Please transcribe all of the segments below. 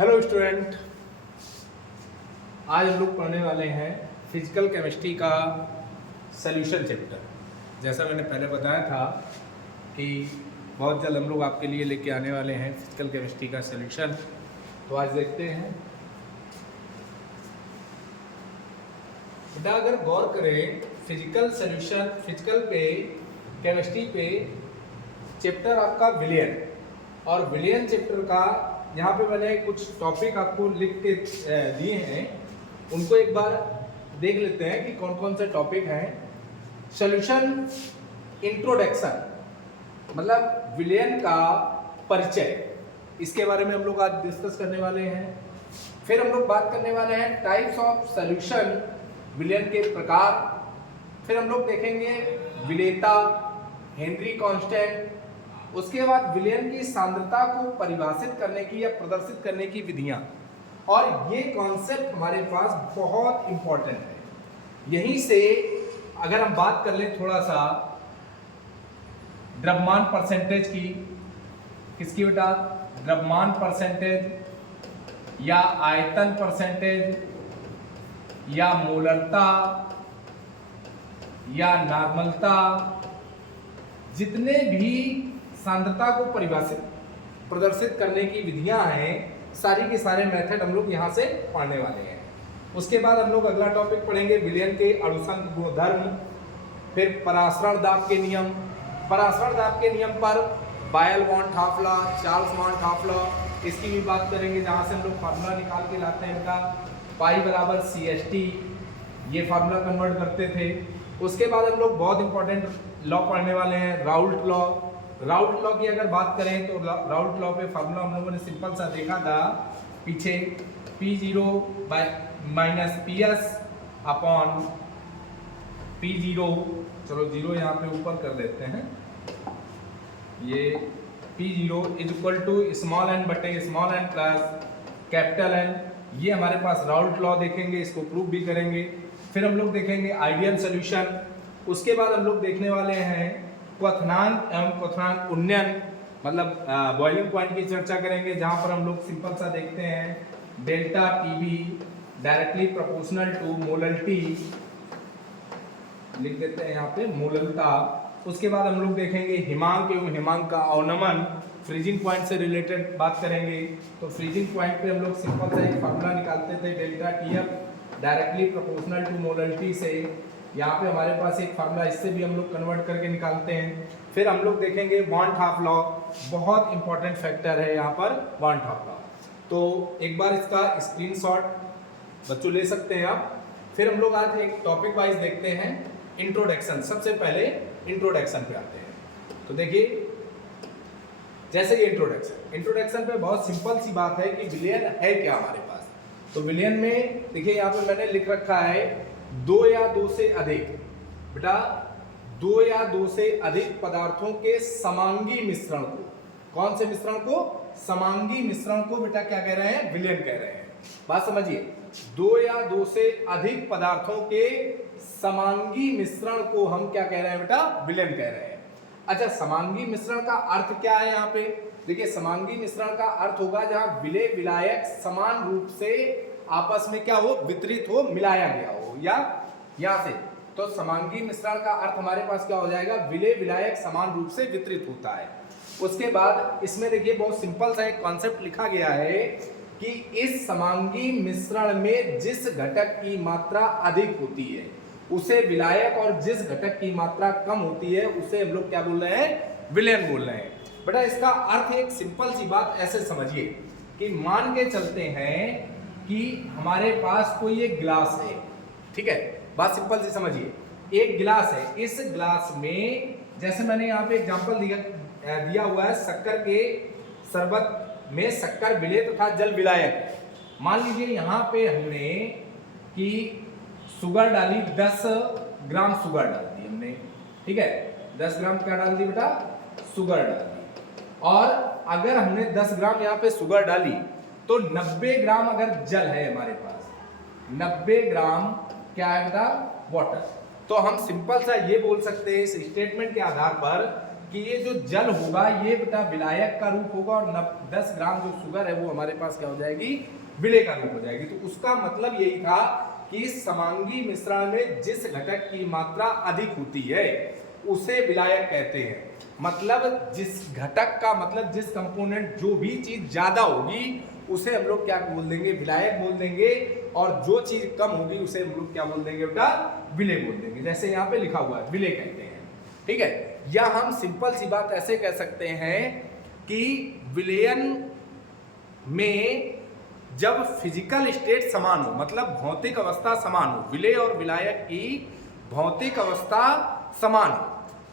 Hello student, आज हम लोग पढ़ने वाले हैं फिजिकल केमिस्ट्री का सॉल्यूशन चैप्टर। जैसा मैंने पहले बताया था कि बहुत जल्द हम लोग आपके लिए लेके आने वाले हैं फिजिकल केमिस्ट्री का सॉल्यूशन। तो आज देखते हैं बेटा, अगर गौर करें फिजिकल सॉल्यूशन, फिजिकल पे, केमिस्ट्री पे चैप्टर आपका विलियन, और विलियन चैप्टर का यहाँ पे मैंने कुछ टॉपिक आपको लिख के दिए हैं, उनको एक बार देख लेते हैं कि कौन कौन से टॉपिक हैं। सॉल्यूशन इंट्रोडक्शन, मतलब विलियन का परिचय, इसके बारे में हम लोग आज डिस्कस करने वाले हैं। फिर हम लोग बात करने वाले हैं टाइप्स ऑफ सॉल्यूशन, विलियन के प्रकार। फिर हम लोग देखेंगे विलेयता, हेनरी कांस्टेंट। उसके बाद विलियन की सांद्रता को परिभाषित करने की या प्रदर्शित करने की विधियां, और ये कॉन्सेप्ट हमारे पास बहुत इंपॉर्टेंट है। यहीं से अगर हम बात कर लें थोड़ा सा द्रव्यमान परसेंटेज की, किसकी बेटा? द्रव्यमान परसेंटेज या आयतन परसेंटेज या मोलरता या नॉर्मलता, जितने भी सांद्रता को परिभाषित प्रदर्शित करने की विधियां हैं, सारी के सारे मेथड हम लोग यहां से पढ़ने वाले हैं। उसके बाद हम लोग अगला टॉपिक पढ़ेंगे विलियन के अणुसंघ गुणधर्म, फिर परासरण दाब के नियम। परासरण दाब के नियम पर बायल वॉन टॉफला, चार्ल्स वॉन टॉफला, इसकी भी बात करेंगे, जहां से हम लोग फार्मूला निकाल के लाते हैं इनका, पाई बराबर CST, ये फार्मूला कन्वर्ट करते थे। उसके बाद हम लोग बहुत इंपॉर्टेंट लॉ पढ़ने वाले हैं, राउल्ट लॉ। राउल्ट लॉ की अगर बात करें तो राउल्ट लॉ पे फार्मूला हम लोगों ने सिंपल सा देखा था पीछे, P0 minus PS upon P0, चलो जीरो यहाँ पे ऊपर कर देते हैं, ये P0 is equal to small n बटे small n plus capital N। ये हमारे पास राउल्ट लॉ देखेंगे, इसको प्रूव भी करेंगे। फिर हम लोग देखेंगे आइडियल सॉल्यूशन। उसके बाद हम लोग देखने वाले हैं क्वथनांक एवं क्वथनांक उन्नयन, मतलब बॉइलिंग पॉइंट की चर्चा करेंगे, जहां पर हम लोग सिंपल सा देखते हैं delta TB directly proportional to molarity, लिख देते हैं यहाँ पे मोलरता। उसके बाद हम लोग देखेंगे हिमांक एवं हिमांक का अवनमन, फ्रीजिंग पॉइंट से रिलेटेड बात करेंगे। तो फ्रीजिंग पॉइंट पे हम लोग सिंपल सा एक फार्मूला निकालते थे, delta TF directly proportional to molarity से। यहाँ पे हमारे पास एक फार्मूला, इससे भी हम लोग कन्वर्ट करके निकालते हैं। फिर हम लोग देखेंगे वॉन टॉप लॉ, बहुत इंपॉर्टेंट फैक्टर है यहाँ पर वॉन टॉप लॉ। तो एक बार इसका स्क्रीनशॉट बच्चों ले सकते हैं आप। फिर हम लोग आज एक टॉपिक वाइज देखते हैं इंट्रोडक्शन। सबसे पहले इंट्रोडक्शन पे आते हैं। तो देखिए, जैसे ये इंट्रोडक्शन पे बहुत सिंपल सी बात है कि विलियन है क्या हमारे पास। तो विलियन में देखिए यहाँ पे मैंने लिख रखा है 2 या 2 से अधिक, बेटा 2 या 2 से अधिक पदार्थों के समांगी मिश्रण को, कौन से मिश्रण को? समांगी मिश्रण को बेटा क्या कह रहे हैं? विलियन कह रहे हैं। बात समझिए, 2 या 2 से अधिक पदार्थों के समांगी मिश्रण को हम क्या कह रहे हैं बेटा? विलियन कह रहे हैं। अच्छा, समांगी मिश्रण का अर्थ क्या है यहाँ पे? देखिए, समांगी मिश्रण का अर्थ होगा जहां विलेय विलायक समान रूप से आपस में क्या हो? वितरित हो, मिलाया गया हो, या यहाँ से। तो समांगी मिश्रण का अर्थ हमारे पास क्या हो जाएगा? विलेय विलायक समान रूप से वितरित होता है। उसके बाद इसमें देखिए बहुत सिंपल सा एक कॉन्सेप्ट लिखा गया है कि इस समांगी मिश्रण में जिस घटक की मात्रा अधिक होती है उसे विलायक, और जिस घटक की मात्रा कम होती है उसे हम लोग क्या बोल रहे हैं? विलयन बोल रहे हैं। बेटा इसका अर्थ एक सिंपल सी बात ऐसे समझिए कि मान के चलते हैं कि हमारे पास कोई एक गिलास है, ठीक है? बात सिंपल सी समझिए, एक गिलास है, इस गिलास में जैसे मैंने यहाँ पे एग्जांपल दिया हुआ है, शक्कर के शरबत में शक्कर विलेय तथा जल विलायक। मान लीजिए यहाँ पे हमने कि शुगर डाली, 10 ग्राम शुगर डाल दी हमने, ठीक है? 10 ग्राम क्या डाल दी बेटा? शुगर डाल दी। और अगर हमने 10 ग्राम यहाँ पे शुगर डाली तो 90 ग्राम अगर जल है हमारे पास, 90 ग्राम क्या है बेटा? वाटर। तो हम सिंपल सा ये बोल सकते हैं इस स्टेटमेंट के आधार पर कि ये जो जल होगा ये बेटा विलायक का रूप होगा और 10 ग्राम जो शुगर है वो हमारे पास क्या हो जाएगी, विलेय का रूप हो जाएगी। तो उसका मतलब यही था कि समांगी मिश्रण में जिस घटक की मात्रा अधिक होती है उसे विलायक कहते हैं। मतलब जिस घटक का मतलब जिस कंपोनेंट जो भी चीज ज्यादा होगी उसे हम लोग क्या बोल देंगे, विलायक बोल देंगे, और जो चीज कम होगी उसे हम लोग क्या बोल देंगे बेटा, विलेय बोल देंगे। जैसे यहाँ पे लिखा हुआ है विलेय कहते हैं, ठीक है। या हम सिंपल सी बात ऐसे कह सकते हैं कि विलयन में जब फिजिकल स्टेट समान हो, मतलब भौतिक अवस्था समान हो, विलेय और विलायक की भौतिक अवस्था समान हो,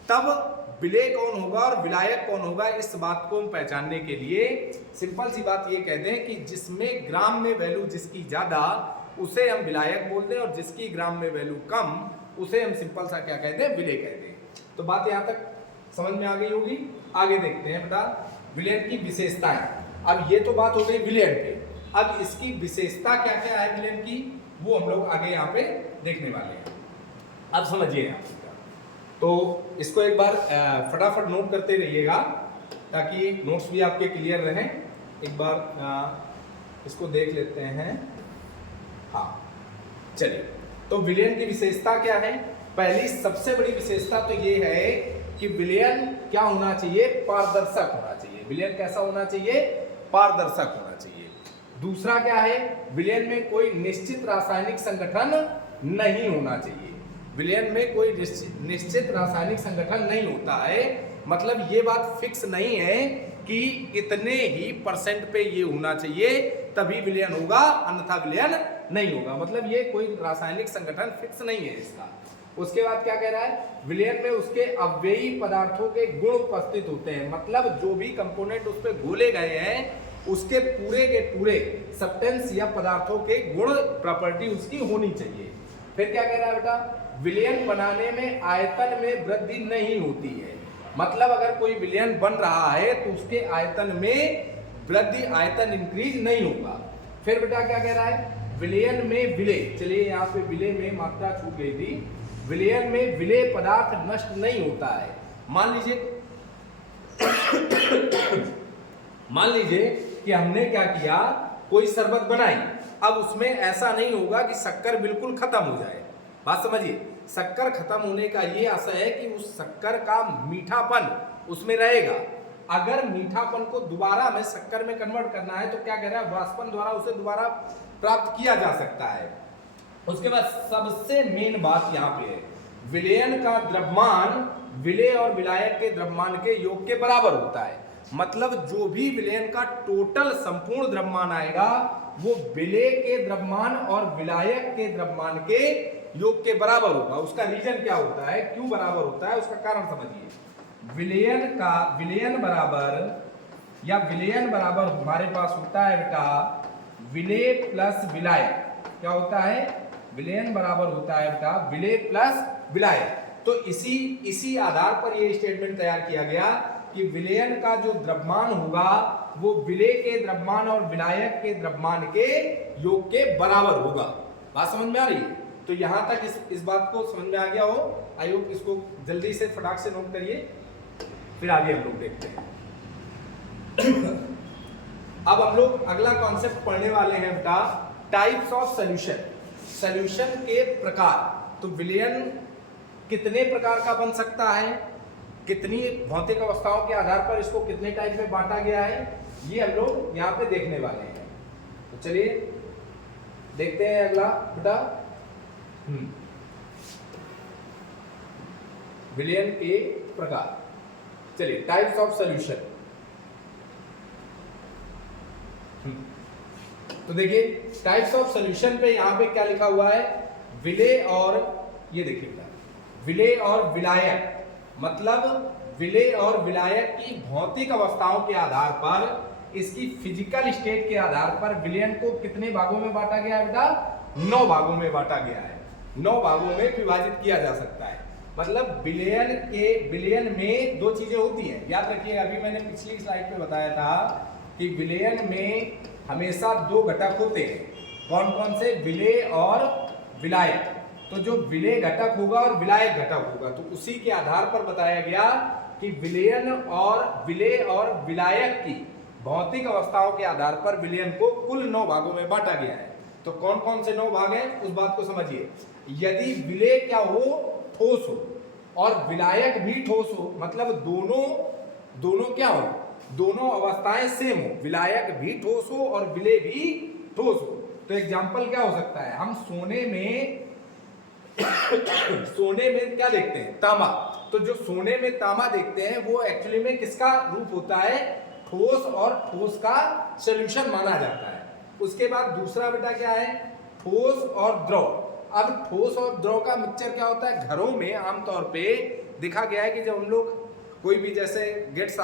तब विलेय कौन होगा और विलायक कौन होगा, इस बात को हम पहचानने के लिए सिंपल सी बात ये कहते हैं कि जिसमें ग्राम में वैल्यू जिसकी ज्यादा उसे हम विलायक बोलते हैं और जिसकी ग्राम में वैल्यू कम उसे हम सिंपल सा क्या कहते हैं, विलेय कहते हैं। तो बात यहां तक समझ में आ गई होगी। आगे देखते हैं बेटा विलयन की विशेषताएं। अब ये तो बात हो गई विलयन पे, अब इसकी विशेषता क्या क्या है विलयन की, वो हम लोग आगे यहाँ पे देखने वाले हैं। अब समझिए आप, तो इसको एक बार फटाफट नोट करते रहिएगा ताकि नोट्स भी आपके क्लियर रहें। एक बार इसको देख लेते हैं। हाँ चलिए, तो विलयन की विशेषता क्या है। पहली सबसे बड़ी विशेषता तो ये है कि विलयन क्या होना चाहिए, पारदर्शक होना चाहिए। विलयन कैसा होना चाहिए, पारदर्शक होना चाहिए। दूसरा क्या है, विलयन में कोई निश्चित रासायनिक संगठन नहीं होना चाहिए। विलयन में कोई निश्चित रासायनिक संगठन नहीं होता है, मतलब ये बात फिक्स नहीं है कि इतने ही % पे ये होना चाहिए तभी विलयन होगा, अन्यथा विलयन नहीं होगा। मतलब ये कोई रासायनिक संगठन फिक्स नहीं है इसका। उसके बाद क्या कह रहा है, विलयन में उसके अव्ययी पदार्थों के गुण उपस्थित होते हैं, मतलब जो भी कंपोनेंट उस पर घोले गए हैं उसके पूरे के पूरे सब्सटेंस या पदार्थों के गुण प्रॉपर्टी उसकी होनी चाहिए। फिर क्या कह रहा है बेटा, विलयन बनाने में आयतन में वृद्धि नहीं होती है, मतलब अगर कोई विलयन बन रहा है तो उसके आयतन में वृद्धि, आयतन इंक्रीज नहीं होगा। फिर बेटा क्या कह रहा है, विलयन में विलेय, चलिए यहाँ पे विलेय में मात्रा छूट गई थी, विलयन में विलेय पदार्थ नष्ट नहीं होता है। मान लीजिए कि हमने क्या किया, कोई शरबत बनाई, अब उसमें ऐसा नहीं होगा कि शक्कर बिल्कुल खत्म हो जाए। बात समझिए, शक्कर खत्म होने का ये आशय है कि उस शक्कर का मीठापन उसमें रहेगा। अगर मीठापन को दोबारा हमें शक्कर में कन्वर्ट करना है तो क्या कह रहा है, वाष्पन द्वारा उसे दोबारा प्राप्त किया जा सकता है। उसके बाद सबसे मेन बात यहाँ पे है, विलयन का द्रव्यमान विलेय और विलायक के द्रव्यमान के योग के बराबर होता है। मतलब जो भी विलयन का टोटल संपूर्ण द्रव्यमान आएगा वो विलेय के द्रव्यमान और विलायक के द्रव्यमान के योग के बराबर होगा। उसका रीजन क्या होता है, क्यों बराबर होता है, उसका कारण समझिए। विलयन बराबर हमारे पास होता है बेटा विलेय प्लस विलायक। क्या होता है, विलयन बराबर होता है बेटा विलेय प्लस विलायक। तो इसी आधार पर यह स्टेटमेंट तैयार किया गया कि विलयन का जो द्रव्यमान होगा वो विलेय के द्रव्यमान और विलायक के द्रव्यमान के योग के बराबर होगा। बात समझ में आ रही है। तो यहां तक इस बात को समझ में आ गया हो। आई होप इसको जल्दी से फटाक से नोट करिए, फिर आगे हम लोग देखते हैं। अब हम लोग अगला कॉन्सेप्ट पढ़ने वाले हैं बेटा टाइप्स ऑफ सॉल्यूशन, सॉल्यूशन के प्रकार। तो विलयन कितने प्रकार का बन सकता है, कितनी भौतिक अवस्थाओं के आधार पर इसको कितने टाइप में बांटा गया है, ये हम लोग यहाँ पे देखने वाले हैं। तो चलिए देखते हैं अगला बेटा विलयन के प्रकार। चलिए टाइप्स ऑफ सॉल्यूशन। तो देखिए टाइप्स ऑफ सॉल्यूशन पे यहाँ पे क्या लिखा हुआ है, विलेय और ये देखिएगा विलेय और विलायक, मतलब विलेय और विलायक की भौतिक अवस्थाओं के आधार पर, इसकी फिजिकल स्टेट के आधार पर विलयन को कितने भागों में बांटा गया है बेटा, 9 भागों में बांटा गया है। 9 भागों में विभाजित किया जा सकता है। मतलब विलयन में 2 चीजें होती हैं, याद रखिए। अभी मैंने पिछली स्लाइड में बताया था कि विलयन में हमेशा 2 घटक होते हैं। कौन कौन से, विलेय और विलायक। तो जो विलेय घटक होगा और विलायक घटक होगा, तो उसी के आधार पर बताया गया कि विलयन और विलेय और विलायक की भौतिक अवस्थाओं के आधार पर विलयन को कुल 9 भागों में बांटा गया है। तो कौन कौन से 9 भाग हैं उस बात को समझिए। यदि विलेय क्या हो, ठोस हो, और विलायक भी ठोस हो, मतलब दोनों क्या हो, दोनों अवस्थाएं सेम हो, विलायक भी ठोस हो और विलेय भी ठोस हो। तो एग्जाम्पल क्या हो सकता है, हम सोने में क्या देखते हैं, तांबा। तो जो सोने में तांबा देखते हैं वो एक्चुअली में किसका रूप होता है, ठोस, और ठोस का सॉल्यूशन माना जाता है। उसके बाद दूसरा बेटा क्या है, ठोस और द्रव। अब ठोस और द्रव का मिक्सचर क्या होता है, घरों में आमतौर पे देखा गया है कि जब हम लोग कोई भी जैसे गेट्स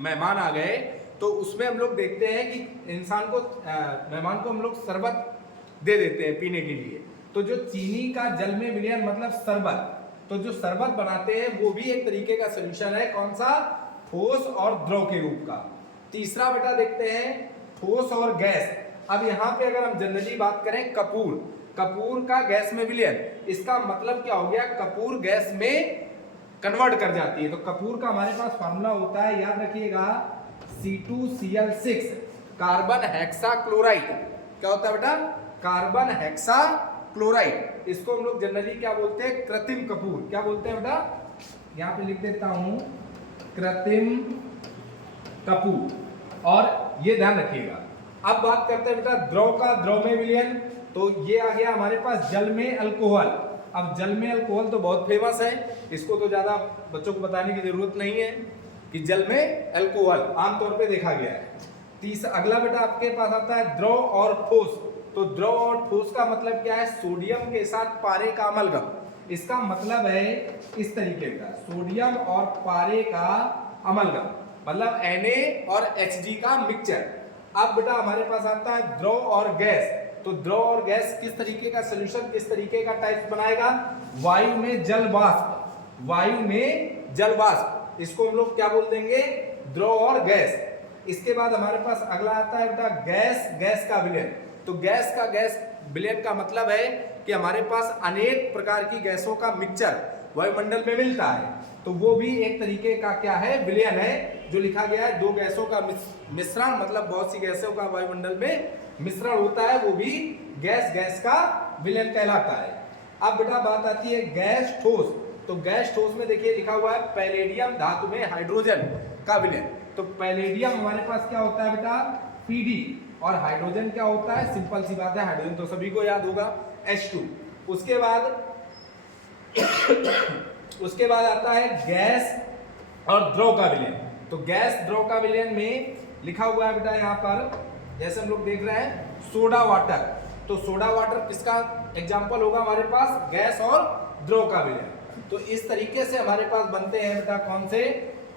मेहमान आ गए तो उसमें हम लोग देखते हैं कि मेहमान को हम लोग शरबत दे देते हैं पीने के लिए। तो जो चीनी का जल में विलयन मतलब शरबत, तो जो शरबत बनाते हैं वो भी एक तरीके का सॉल्यूशन है, कौन सा, ठोस और द्रव के रूप का। तीसरा बेटा देखते हैं ठोस और गैस। अब यहाँ पे अगर हम जनरली बात करें कपूर का गैस में विलयन, इसका मतलब क्या हो गया, कपूर गैस में कन्वर्ट कर जाती है। तो कपूर का हमारे पास फार्मूला होता है, याद रखिएगा, C2Cl6 कार्बन हेक्सा क्लोराइड। क्या होता है बेटा, कार्बन हेक्सा क्लोराइड। इसको हम लोग जनरली क्या बोलते हैं, कृत्रिम कपूर। क्या बोलते हैं बेटा, यहाँ पे लिख देता हूं, कृत्रिम कपूर। और ये ध्यान रखिएगा। अब बात करते हैं बेटा द्रव का, द्रव में विलयन। तो ये आ गया हमारे पास जल में अल्कोहल। अब जल में अल्कोहल तो बहुत फेमस है, इसको तो ज्यादा बच्चों को बताने की जरूरत नहीं है कि जल में अल्कोहल आमतौर पे देखा गया है। अगला बेटा आपके पास आता है द्रव और ठोस। तो द्रव और ठोस का मतलब क्या है, सोडियम के साथ पारे का अमलगम। इसका मतलब है इस तरीके का, सोडियम और पारे का अमलगम, मतलब Na और Hg का मिक्सचर। अब बेटा हमारे पास आता है द्रव और गैस। तो द्रव और गैस किस तरीके का सॉल्यूशन, किस तरीके का टाइप बनाएगा, वायु में जल वाष्प, वायु में जल वाष्प, इसको हम लोग क्या बोल देंगे, द्रव और गैस। इसके बाद हमारे पास अगला आता है बेटा गैस का विलयन। तो गैस विलयन का मतलब है कि हमारे पास अनेक प्रकार की गैसों का मिक्सचर वायुमंडल में मिलता है, तो वो भी एक तरीके का क्या है, विलयन है। जो लिखा गया है दो गैसों का मिश्रण, मतलब बहुत सी गैसों का वायुमंडल में मिश्रण होता है, वो भी गैस का विलयन कहलाता है। अब बेटा बात आती है गैस ठोस। तो गैस ठोस में देखिए लिखा हुआ है पैलेडियम धातु में हाइड्रोजन का विलयन। तो पैलेडियम हमारे पास क्या होता है बेटा, Pd, और हाइड्रोजन क्या होता है, सिंपल सी बात है, हाइड्रोजन तो सभी को याद होगा, H2। उसके बाद आता है गैस और द्रव का विलयन। तो गैस द्रव का विलयन में लिखा हुआ है बेटा यहाँ पर, जैसे हम लोग देख रहे हैं सोडा वाटर। तो सोडा वाटर किसका एग्जाम्पल होगा हमारे पास, गैस और द्रव का विलयन। तो इस तरीके से हमारे पास बनते हैं बेटा कौन से,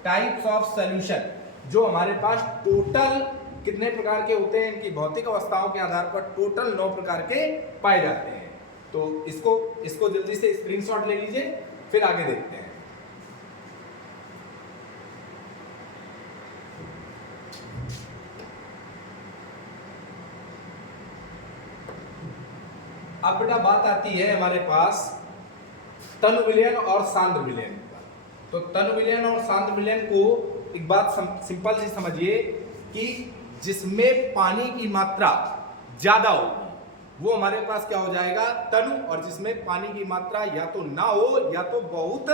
टाइप्स ऑफ सॉल्यूशन, जो हमारे पास टोटल कितने प्रकार के होते हैं, इनकी भौतिक अवस्थाओं के आधार पर टोटल 9 प्रकार के पाए जाते हैं। तो इसको जल्दी से स्क्रीनशॉट ले लीजिए, फिर आगे देखते हैं। अब बेटा बात आती है हमारे पास तनु विलयन और सांद्र विलयन। तो तनु विलयन और सांद्र विलयन को एक बात सिंपल सी समझिए कि जिसमें पानी की मात्रा ज्यादा होगी वो हमारे पास क्या हो जाएगा, तनु। और जिसमें पानी की मात्रा या तो ना हो या तो बहुत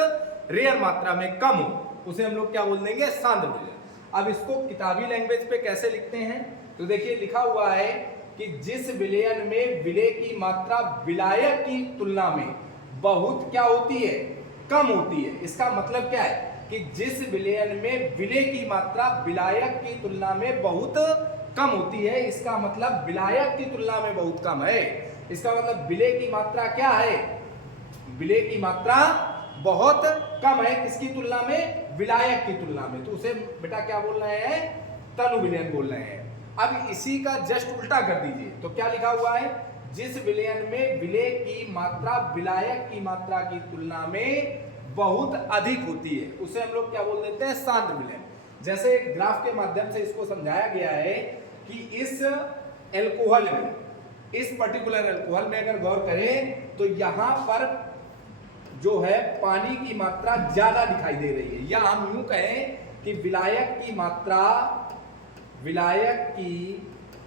रेयर मात्रा में कम हो, उसे हम लोग क्या बोल देंगे, सांद्र विलयन। अब इसको किताबी लैंग्वेज पे कैसे लिखते हैं, तो देखिए लिखा हुआ है कि जिस विलयन में विलेय की मात्रा विलायक की तुलना में बहुत क्या होती है, कम होती है। इसका मतलब क्या है कि जिस विलयन में विलेय की मात्रा विलायक की तुलना में बहुत कम होती है, इसका मतलब विलायक की तुलना में बहुत कम है। इसका मतलब विलेय की मात्रा क्या है, विलेय की मात्रा बहुत कम है, किसकी तुलना में, विलायक की तुलना में। तो उसे बेटा क्या बोल रहे हैं, तनु विलयन बोल रहे हैं। अब इसी का जस्ट उल्टा कर दीजिए, तो क्या लिखा हुआ है, जिस विलयन में विलेय की मात्रा विलायक की मात्रा की तुलना में बहुत अधिक होती है, उसे हम लोग क्या बोल देते हैं, सांद्र विलयन। जैसे एक ग्राफ के माध्यम से इसको समझाया गया है कि इस एल्कोहल में, इस पर्टिकुलर एल्कोहल में अगर गौर करें तो यहां पर जो है पानी की मात्रा ज्यादा दिखाई दे रही है, या हम यूं कहें कि विलायक की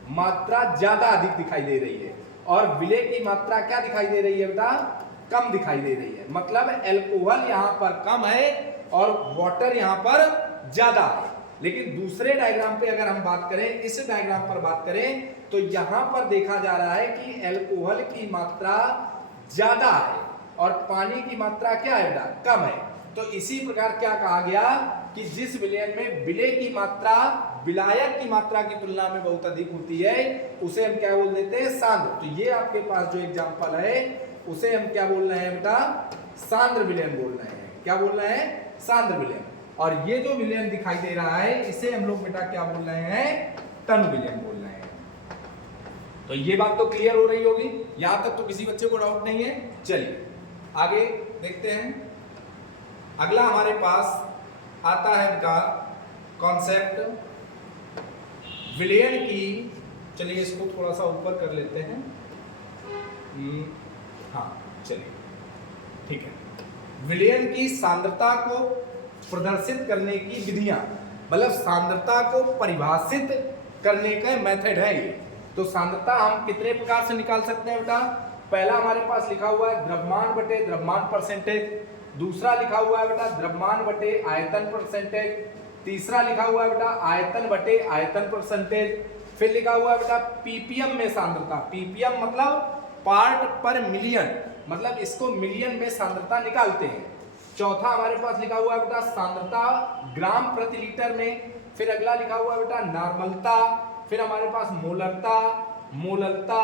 मात्रा ज्यादा अधिक दिखाई दे रही है, और विलेय की मात्रा क्या दिखाई दे रही है बेटा, कम दिखाई दे रही है। मतलब एल्कोहल यहां पर कम है और वाटर यहां पर ज्यादा है। लेकिन दूसरे डायग्राम पे अगर हम बात करें, इस डायग्राम पर बात करें, तो यहां पर देखा जा रहा है कि एल्कोहल की मात्रा ज्यादा है और पानी की मात्रा क्या है बेटा, कम है। तो इसी प्रकार क्या कहा गया कि जिस विलयन में विलेय की मात्रा विलायक की मात्रा की तुलना में बहुत अधिक होती है, उसे हम क्या बोल देते हैं, सांद्र। तो ये आपके पास जो एग्जांपल है उसे हम क्या बोल रहे हैं बेटा, सांद्र विलयन बोल रहे हैं। क्या बोल रहे हैं, सांद्र विलयन। और ये जो विलयन दिखाई दे रहा है इसे हम लोग बेटा क्या बोल रहे हैं, तनु विलयन बोल रहे हैं। तो ये बात तो क्लियर हो रही होगी, यहां तक तो किसी बच्चे को डाउट नहीं है। चलिए आगे देखते हैं। अगला हमारे पास आता है बेटा कॉन्सेप्ट विलयन की। चलिए इसको थोड़ा सा ऊपर कर लेते हैं। हाँ चलिए ठीक है। विलयन की सांद्रता को प्रदर्शित करने की विधियां, मतलब सांद्रता को परिभाषित करने का मेथड है ये। तो सांद्रता हम कितने प्रकार से निकाल सकते हैं बेटा, पहला हमारे पास लिखा हुआ है द्रव्यमान बटे द्रव्यमान परसेंटेज, दूसरा लिखा हुआ है बेटा द्रव्यमान बटे आयतन परसेंटेज, तीसरा लिखा हुआ है बेटा आयतन बटे आयतन परसेंटेज, फिर लिखा हुआ है बेटा पीपीएम में सांद्रता। पीपीएम मतलब पार्ट पर मिलियन, मतलब इसको मिलियन में सांद्रता निकालते हैं। चौथा हमारे पास लिखा हुआ है बेटा सांद्रता ग्राम प्रति लीटर में, फिर अगला लिखा हुआ है बेटा नॉर्मलता, फिर हमारे पास मोलरता, मोललता,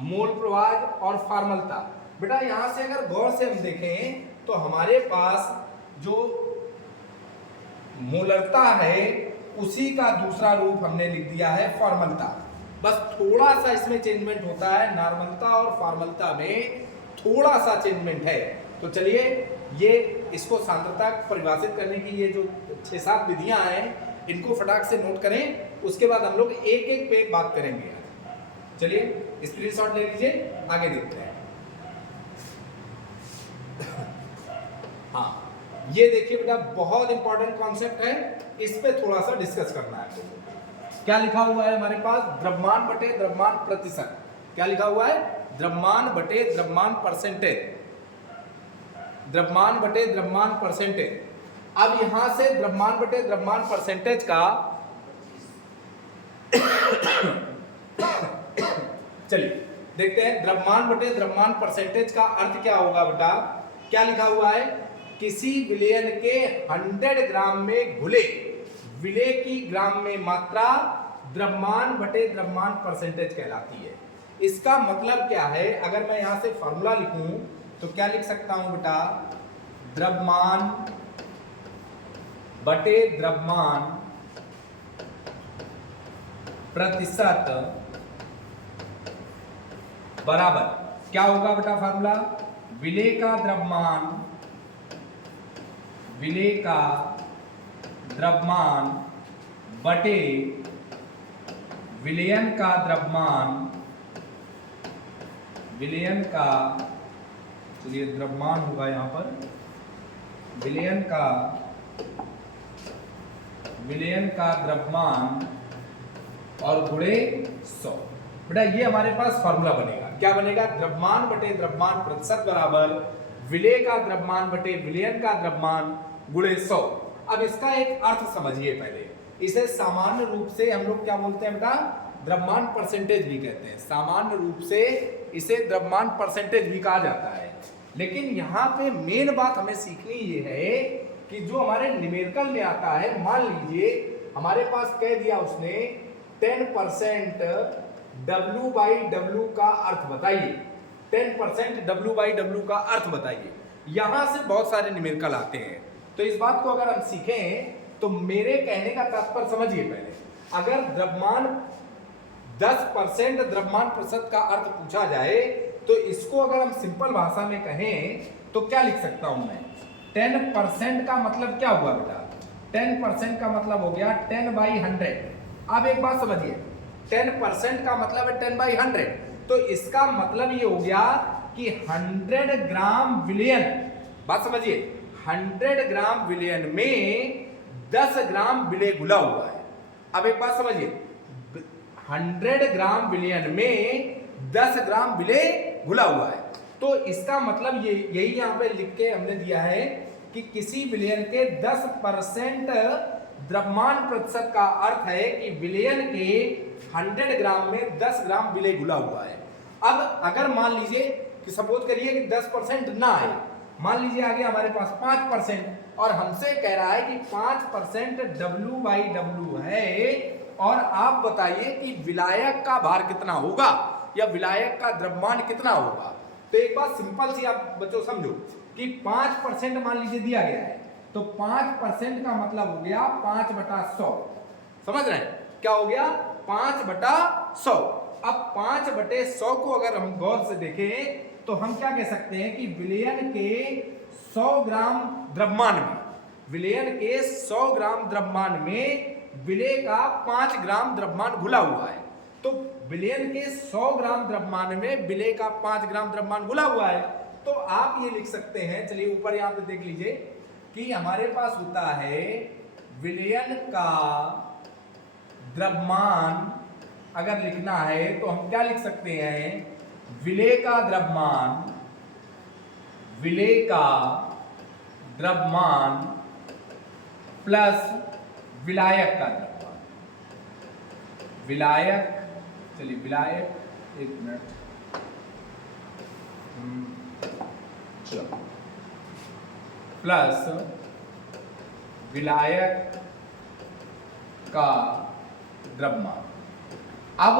मोल प्रवाह और फॉर्मलता। बेटा यहां से अगर गौर से हम देखें तो हमारे पास जो मोलरता है उसी का दूसरा रूप हमने लिख दिया है फॉर्मलता। बस थोड़ा सा इसमें चेंजमेंट होता है, नॉर्मलता और फॉर्मलता में थोड़ा सा चेंजमेंट है। तो चलिए ये इसको सांद्रता परिभाषित करने की ये जो 6-7 विधियां हैं इनको फटाक से नोट करें, उसके बाद हम लोग एक एक पे बात करेंगे। चलिए स्क्रीनशॉट ले लीजिए, आगे देखते हैं। हाँ ये देखिए बेटा बहुत इंपॉर्टेंट कॉन्सेप्ट है, इस पे थोड़ा सा डिस्कस करना है। क्या लिखा हुआ है हमारे पास, द्रव्यमान बटे द्रव्यमान प्रतिशत। क्या लिखा हुआ है, द्रव्यमान बटे द्रव्यमान परसेंटेज, द्रव्यमान बटे द्रव्यमान परसेंटेज। अब यहां से द्रव्यमान बटे द्रव्यमान परसेंटेज का चलिए देखते हैं। द्रव्यमान बटे द्रव्यमान परसेंटेज का अर्थ क्या होगा बेटा, क्या लिखा हुआ है, किसी विलयन के 100 ग्राम में घुले विलेय की ग्राम में मात्रा द्रव्यमान बटे द्रव्यमान परसेंटेज कहलाती है। इसका मतलब क्या है, अगर मैं यहां से फॉर्मूला लिखूं तो क्या लिख सकता हूं बेटा, द्रव्यमान बटे द्रव्यमान प्रतिशत बराबर क्या होगा बेटा फॉर्मूला, विलेय का द्रव्यमान, विलेय का द्रव्यमान बटे विलयन का द्रव्यमान, विलयन का, चलिए द्रव्यमान होगा यहां पर, विलयन का द्रव्यमान और गुणे 100। बेटा ये हमारे पास फॉर्मूला बनेगा, क्या बनेगा, द्रव्यमान बटे द्रव्यमान प्रतिशत बराबर विलेय का द्रव्यमान बटे विलयन का द्रव्यमान गुणे 100। अब इसका एक अर्थ समझिए पहले, इसे सामान्य रूप से हम लोग क्या बोलते हैं बेटा, द्रव्यमान परसेंटेज भी कहते हैं। सामान्य रूप से इसे द्रव्यमान परसेंटेज भी कहा जाता है। लेकिन यहाँ पे मेन बात हमें सीखनी ये है कि जो हमारे न्यूमेरिकल में आता है, मान लीजिए हमारे पास कह दिया उसने 10% W/W का अर्थ बताइए, 10% W/W का अर्थ बताइए। यहां से बहुत सारे न्यूमेरिकल आते हैं। तो इस बात को अगर हम सीखें तो मेरे कहने का तात्पर्य समझिए पहले, अगर द्रव्यमान 10% द्रव्यमान प्रतिशत का अर्थ पूछा जाए तो इसको अगर हम सिंपल भाषा में कहें तो क्या लिख सकता हूं मैं, 10% का मतलब क्या हुआ बेटा, 10% का मतलब हो गया 10/100। अब एक बात समझिए, 10% का मतलब है 10/100, तो इसका मतलब ये हो गया कि 100 ग्राम विलयन बात समझिए, 100 ग्राम विलयन में 10 ग्राम विलेय घुला हुआ है। अब एक बात समझिए, 100 ग्राम विलयन में 10 ग्राम विलेय घुला हुआ है, तो इसका मतलब ये यही यहाँ पे लिख के हमने दिया है कि किसी विलयन के 10% द्रव्यमान प्रतिशत का अर्थ है कि विलयन के 100 ग्राम में 10 ग्राम विलेय घुला हुआ है। अब अगर मान लीजिए कि सपोज करिए कि 10% ना है, मान लीजिए आगे हमारे पास 5% और हमसे कह रहा है कि 5% W/W है, और आप बताइए कि विलायक का भार कितना होगा या विलायक का द्रव्यमान कितना होगा। तो एक बात सिंपल सी आप बच्चों समझो कि 5% मान लीजिए दिया गया है, तो 5% का मतलब हो गया 5/100। समझ रहे हैं क्या हो गया? 5/100। अब 5/100 को अगर हम गौर से देखें तो हम क्या कह सकते हैं कि विलयन के 100 ग्राम द्रव्यमान में, विलयन के 100 ग्राम द्रव्यमान में विलेय का 5 ग्राम द्रव्यमान घुला हुआ है। तो विलयन के 100 ग्राम द्रव्यमान में विलेय का 5 ग्राम द्रव्यमान घुला हुआ है, तो आप ये लिख सकते हैं, चलिए ऊपर यहां पे देख लीजिए कि हमारे पास होता है विलयन का द्रव्यमान, अगर लिखना है तो हम क्या लिख सकते हैं? विलेय का द्रव्यमान, विलेय का द्रव्यमान प्लस विलायक का द्रव्यमान, विलायक, चलिए विलायक, एक मिनट, चलो, प्लस विलायक का द्रव्यमान। अब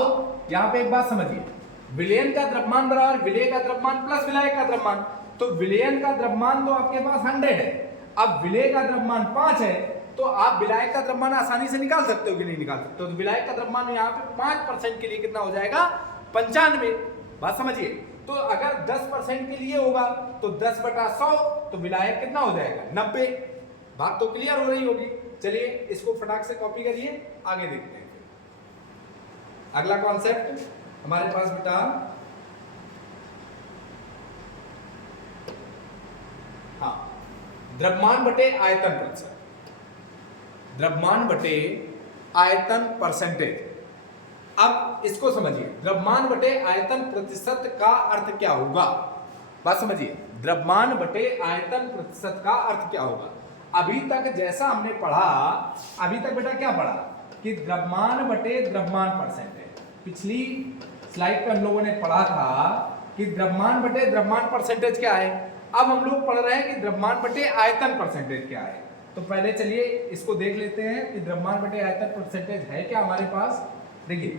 यहां पे एक बात समझिए, विलयन का द्रव्यमान बराबर विलेय का द्रव्यमान प्लस विलायक का द्रव्यमान। तो विलयन का द्रव्यमान तो आपके पास 100 है, अब विलेय का द्रव्यमान 5 है, तो आप विलायक का द्रव्यमान आसानी से निकाल सकते हो कि नहीं निकाल सकते हो? तो विलायक का द्रव्यमान यहाँ पे 5% के लिए कितना हो जाएगा? 95। बात समझिए, तो अगर 10% के लिए होगा तो 10/100, तो विलायक कितना हो जाएगा? 90। बात तो क्लियर हो रही होगी। चलिए इसको फटाक से कॉपी करिए, आगे देखते हैं। अगला कॉन्सेप्ट हमारे पास बेटा हाँ, द्रव्यमान बटे आयतन प्रतिशत, द्रव्यमान बटे आयतन परसेंटेज। अब इसको समझिए, द्रव्यमान बटे आयतन प्रतिशत का अर्थ क्या होगा? बात समझिए, द्रव्यमान बटे आयतन प्रतिशत का अर्थ क्या होगा? अभी तक जैसा हमने पढ़ा, अभी तक बेटा क्या पढ़ा कि द्रव्यमान बटे द्रव्यमान परसेंटेज। पिछली स्लाइड पे हम लोगों ने पढ़ा था कि द्रव्यमान बटे द्रव्यमान परसेंटेज क्या है। अब हम लोग पढ़ रहे हैं कि द्रव्यमान बटे आयतन परसेंटेज क्या है। तो पहले चलिए इसको देख लेते हैं कि द्रव्यमान बटे आयतन परसेंटेज है क्या हमारे पास। देखिए,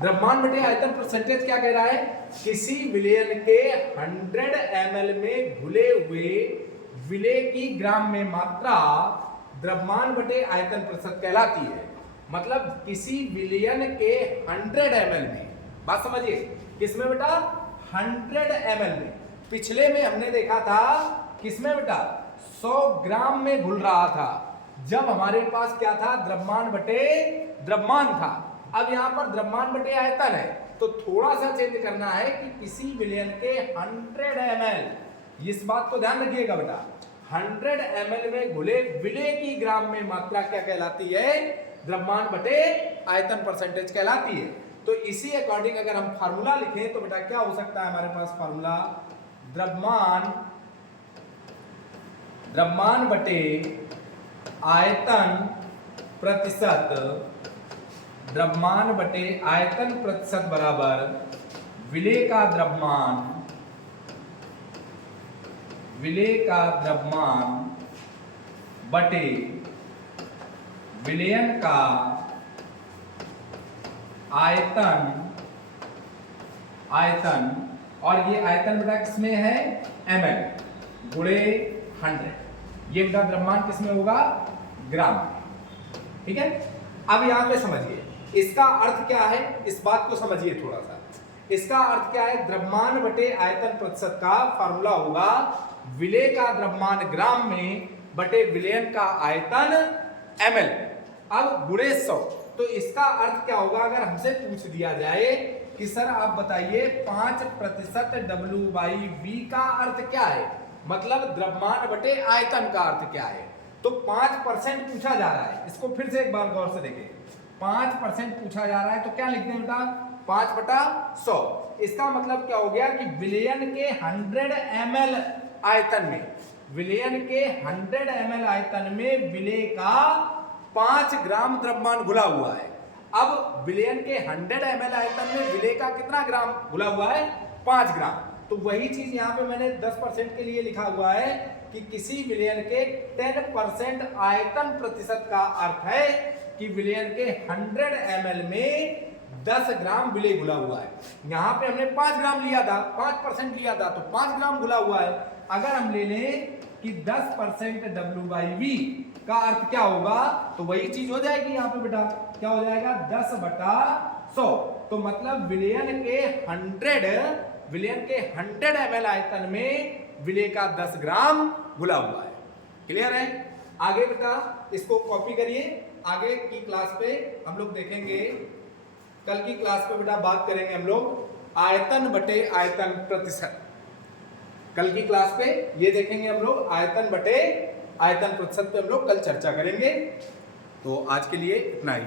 द्रव्यमान बटे आयतन परसेंटेज क्या कह रहा है? किसी विलयन के 100 ml में घुले हुए विलेय की ग्राम में मात्रा द्रव्यमान बटे आयतन प्रतिशत कहलाती है। मतलब किसी विलयन के 100 ml में, बात समझिए, किसमें बेटा? 100 ml में। पिछले में हमने देखा था किसमें बेटा? 100 ग्राम में घुल रहा था, जब हमारे पास क्या था? द्रव्यमान बटे द्रव्यमान था। अब यहां पर द्रव्यमान बटे आयतन है, तो थोड़ा सा चेंज करना है कि किसी विलयन के 100 ml, इस बात को ध्यान रखिएगा बेटा, 100 ml में घुले विलेय की ग्राम में मात्रा क्या कहलाती है? द्रव्यमान बटे आयतन परसेंटेज कहलाती है। तो इसी अकॉर्डिंग अगर हम फार्मूला लिखें तो बेटा क्या हो सकता है हमारे पास फार्मूला? द्रव्यमान बटे आयतन प्रतिशत, द्रव्यमान बटे आयतन प्रतिशत बराबर विलेय का द्रव्यमान, विलेय का द्रव्यमान बटे विलयन का आयतन, आयतन, और ये आयतन बेटा किसमें है? ml गुणे 100। ये बेटा द्रव्यमान किसमें होगा? ग्राम में। ठीक है, अब यहां पे समझिए इसका अर्थ क्या है, इस बात को समझिए थोड़ा सा। इसका अर्थ क्या है? द्रव्यमान बटे आयतन प्रतिशत का फार्मूला होगा विलेय का द्रव्यमान ग्राम में बटे विलयन का आयतन ml, अब गुणे 100। तो इसका अर्थ क्या होगा अगर हमसे पूछ दिया जाए कि सर आप बताइए 5% W/V का अर्थ क्या है? मतलब द्रव्यमान बटे आयतन का अर्थ क्या है? तो 5% पूछा जा रहा है, इसको फिर से एक बार गौर से देखें। 5% पूछा जा रहा है तो क्या लिखते हैं बेटा? 5/100। इसका मतलब क्या हो गया कि विलयन के 100 ml आयतन में, विलयन के 100 ml आयतन में विलेय का 5 ग्राम द्रव्यमान घुला हुआ है। अब विलयन के 100 ml आयतन में विलेय का कितना ग्राम घुला हुआ है? 5 ग्राम। तो वही चीज यहाँ पे मैंने 10% के लिए लिखा हुआ है कि किसी विलयन के 10% आयतन प्रतिशत का अर्थ है कि विलयन के 100 ml में 10 ग्राम विलेय घुला हुआ है। यहाँ पे हमने 5 ग्राम लिया था, 5% लिया था, तो 5 ग्राम घुला हुआ है। अगर हम ले लें कि 10% W/V का अर्थ क्या होगा, तो वही चीज हो जाएगी यहाँ पे बेटा, क्या हो जाएगा? 10/100। तो मतलब विलयन के 100 ml आयतन में विलेय का 10 ग्राम घुला हुआ है। क्लियर है? आगे बेटा इसको कॉपी करिए। आगे की क्लास पे हम लोग देखेंगे, कल की क्लास पे बेटा बात करेंगे हम लोग आयतन बटे आयतन प्रतिशत। कल की क्लास पे ये देखेंगे हम लोग आयतन बटे आयतन प्रतिशत पे हम लोग कल चर्चा करेंगे। तो आज के लिए इतना ही।